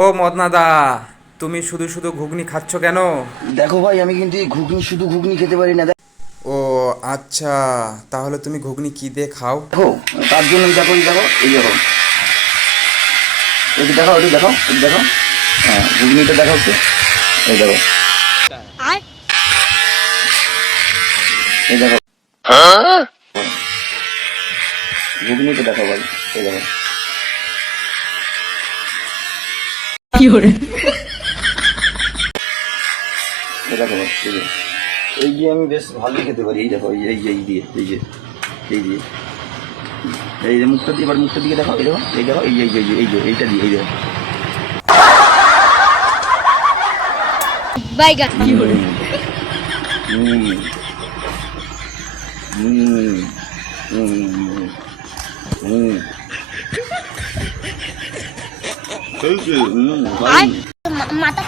ও মদনাদা, তুমি শুধু শুধু ঘুগনি খাচ্ছ কেন? দেখো ভাই, আমি কিন্তু এই ঘুগনি শুধু ঘুগনি খেতে পারি না। ও আচ্ছা, তাহলে তুমি ঘুগনি কি দিয়ে খাও? দেখো, তার জন্য এই দেখো, এই দেখো, এই দেখো, এটি দেখো, এটি দেখো, এটি দেখো। হ্যাঁ, ঘুগনিটা দেখো একটু। এই দেখো, এই দেখো, ঘুগনিটা দেখো ভাই। এই দেখো, এই দেখো ভাই, এই যে এই যে আমি বেশ ভালোই খেতে পারি। এই দেখো, এই যে এই দিয়ে, এই যে এই দিয়ে, এই যে মুখটা দিয়ে, এবার মুখটা দিকে দেখো, এই দেখো, এই দেখো, এই যে এই যে এই যে এইটা দিয়ে, এই দেখো। বাইগান হুম, হুম, হুম, হুম, হুম, হুম, মাথা